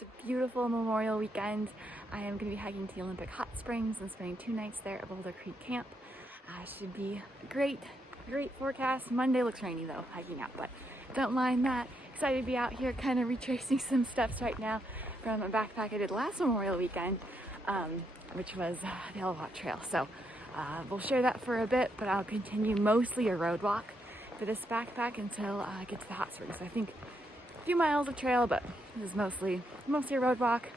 It's a beautiful Memorial weekend. I am going to be hiking to the Olympic Hot Springs and spending 2 nights there at Boulder Creek Camp. Should be a great forecast. Monday looks rainy though, hiking out, but don't mind that. Excited to be out here kind of retracing some steps right now from a backpack I did last Memorial weekend, which was the Elephant Trail. So we'll share that for a bit, but I'll continue mostly a road walk for this backpack until I get to the hot springs. So I think a few miles of trail, but this is mostly a road walk.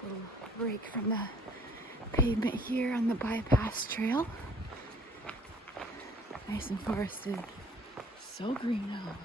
A little break from the pavement here on the bypass trail. Nice and forested. So green now.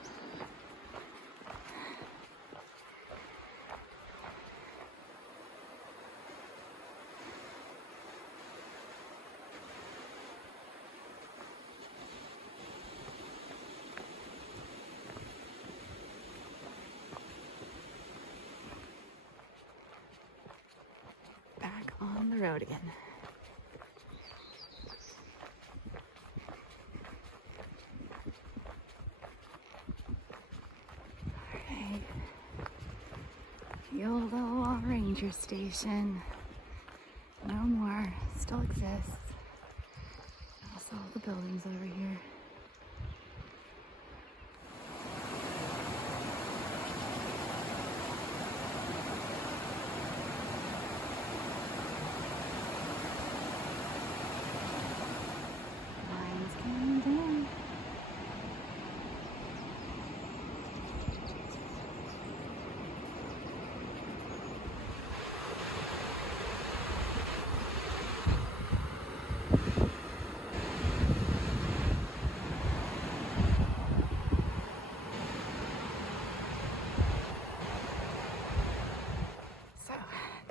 Back on the road again. Alright. The old ranger station. No more. Still exists. Also all the buildings over here.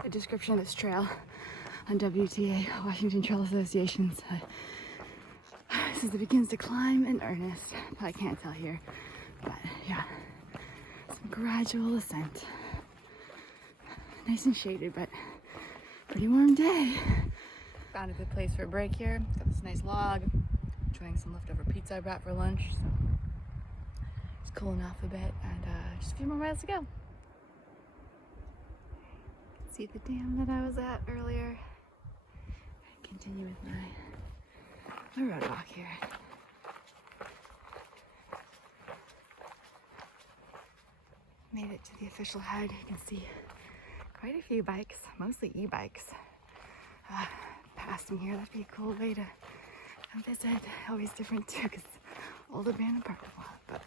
The description of this trail on WTA, Washington Trail Association, says it begins to climb in earnest. I can't tell here, but yeah, some gradual ascent. Nice and shaded, but pretty warm day. Found a good place for a break here. Got this nice log. Enjoying some leftover pizza I brought for lunch. So it's cooling off a bit, and just a few more miles to go. See the dam that I was at earlier. I continue with my road walk here. Made it to the official head. You can see quite a few bikes, mostly e-bikes, passing here. That'd be a cool way to visit. Always different too, because old abandoned parking lot. But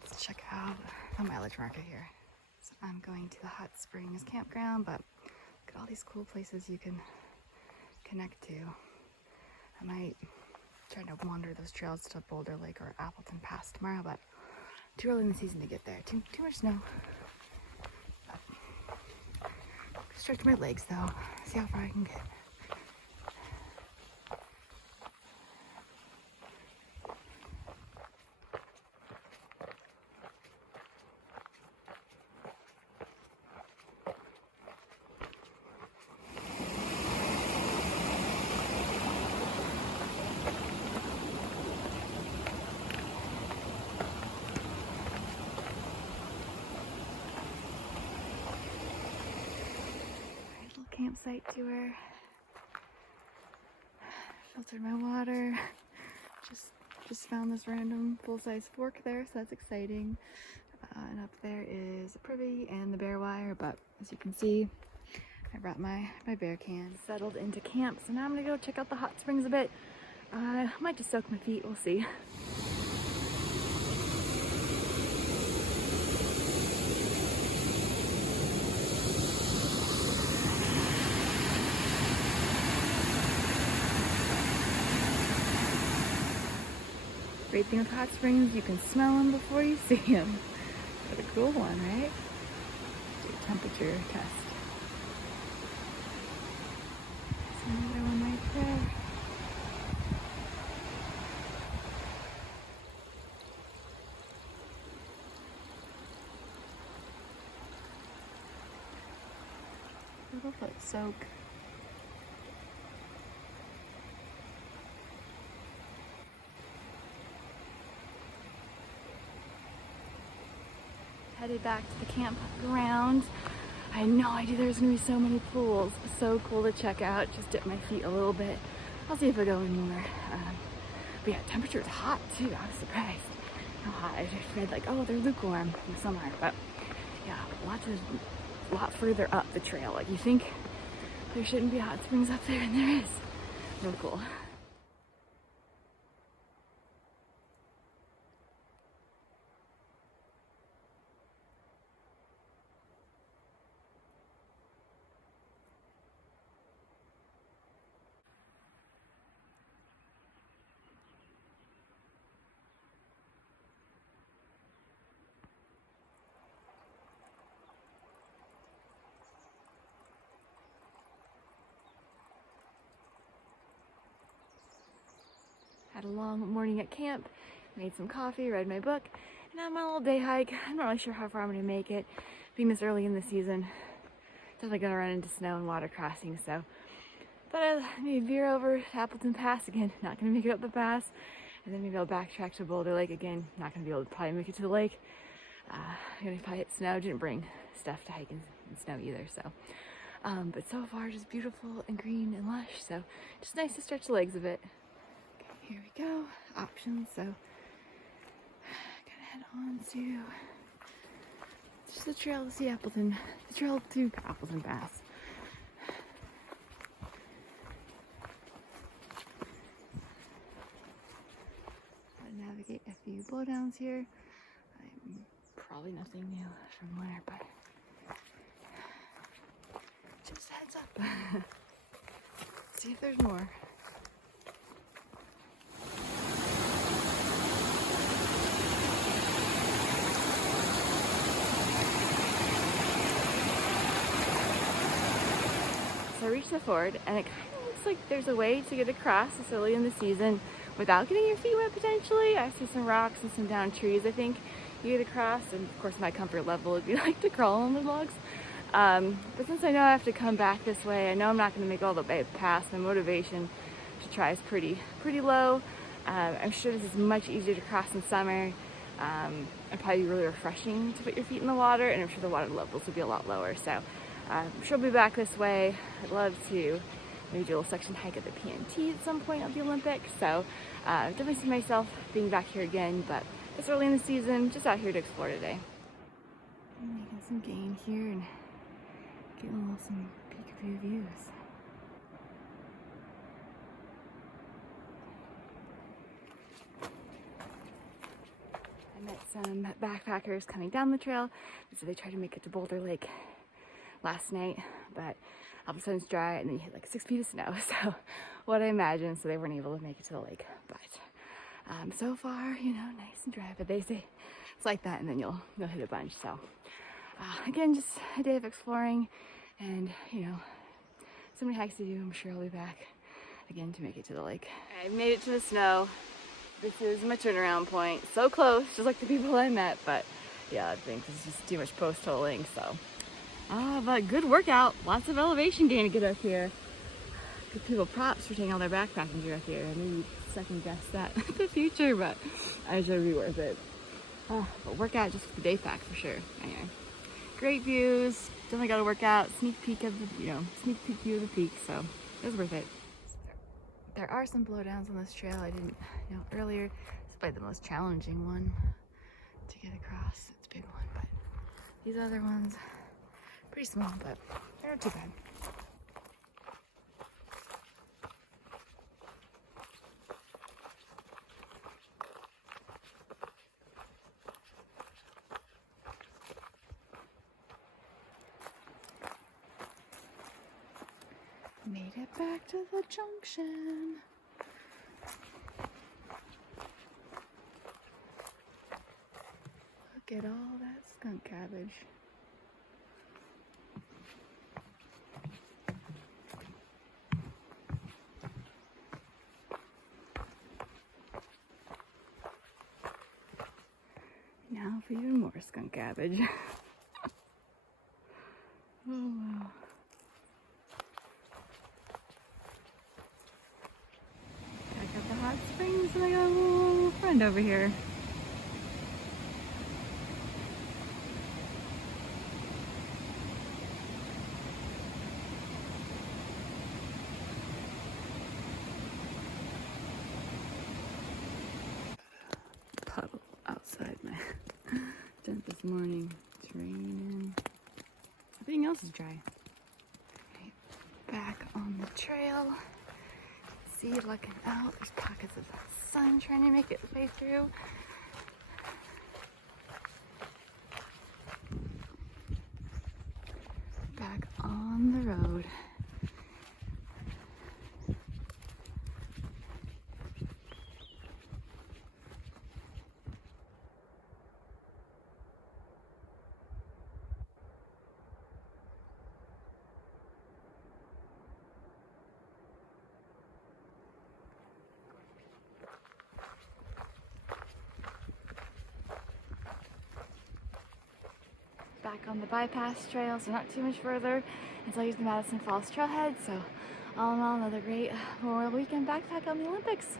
let's check out the mileage marker here. So I'm going to the Hot Springs campground, but look at all these cool places you can connect to. I might try to wander those trails to Boulder Lake or Appleton Pass tomorrow, but too early in the season to get there. Too much snow. But stretch my legs though, see how far I can get. Campsite tour. Filtered my water. Just found this random full-size fork there, so that's exciting. And up there is a privy and the bear wire, but as you can see, I brought my bear can. Settled into camp, so now I'm gonna go check out the hot springs a bit. I might just soak my feet, we'll see. Great thing with hot springs, you can smell them before you see them. What a cool one, right? Do a temperature test. There's another one right there. Little foot soak. headed back to the campground. I had no idea there was gonna be so many pools. So cool to check out. Just dip my feet a little bit. I'll see if I go in more. But yeah, temperature is hot too. I was surprised how hot. I just read like, oh, they're lukewarm in the summer. But yeah, a lot further up the trail. Like you think there shouldn't be hot springs up there, and there is. Real cool. Had a long morning at camp, made some coffee, read my book, and now I'm on a little day hike. I'm not really sure how far I'm going to make it, being this early in the season. Definitely going to run into snow and water crossing, so but I maybe veer over to Appleton Pass again. Not going to make it up the pass, and then maybe I'll backtrack to Boulder Lake again. Not going to be able to probably make it to the lake. I'm going to probably hit snow. Didn't bring stuff to hike in snow either, so. But so far, just beautiful and green and lush, so just nice to stretch the legs a bit. Here we go, options, so gonna head on to just the trail to see Appleton, the trail to Appleton Pass. I'll navigate a few blowdowns here. Probably nothing new from there, but just heads up. See if there's more. So I reached the ford, and it kind of looks like there's a way to get across this early in the season without getting your feet wet potentially. I see some rocks and some downed trees I think you get across, and of course my comfort level would be like to crawl on the logs. But since I know I have to come back this way, I know I'm not going to make all the way past. My motivation to try is pretty low. I'm sure this is much easier to cross in summer. It'd probably be really refreshing to put your feet in the water, and I'm sure the water levels would be a lot lower. So I'm sure I'll be back this way. I'd love to maybe do a little section hike at the PNT at some point of the Olympics. So definitely see myself being back here again, but it's early in the season, just out here to explore today. I'm making some gain here and getting some peek-a-view views. I met some backpackers coming down the trail, so they tried to make it to Boulder Lake last night, but all of a sudden it's dry and then you hit like 6 feet of snow, so what I imagined, so they weren't able to make it to the lake. But so far, you know, nice and dry, but they say it's like that and then you'll hit a bunch. So again, just a day of exploring, and you know, so many hikes to do. I'm sure I'll be back again to make it to the lake. I made it to the snow. This is my turnaround point. So close, just like the people I met, but yeah, I think this is just too much post-holing, so. But good workout. Lots of elevation gain to get up here. Give people props for taking all their backpacking gear up here. I maybe second guess that in the future, but I sure it'd be worth it. But workout just for the day pack for sure. Anyway, great views. Definitely got to work out. Sneak peek of the, sneak peek view of the peak. So it was worth it. There are some blowdowns on this trail I didn't know earlier. It's probably the most challenging one to get across. It's a big one, but these other ones, pretty small, but they're not too bad. Made it back to the junction. Look at all that skunk cabbage. Now for even more skunk cabbage. Oh wow. Hot springs, and I got a little friend over here. consistent this morning. It's raining. Everything else is dry. Okay, back on the trail. See, looking out. There's pockets of sun trying to make its way through. Back on the road. Back on the bypass trail, so not too much further until I use the Madison Falls Trailhead. So all in all, another great Memorial Weekend backpack on the Olympics.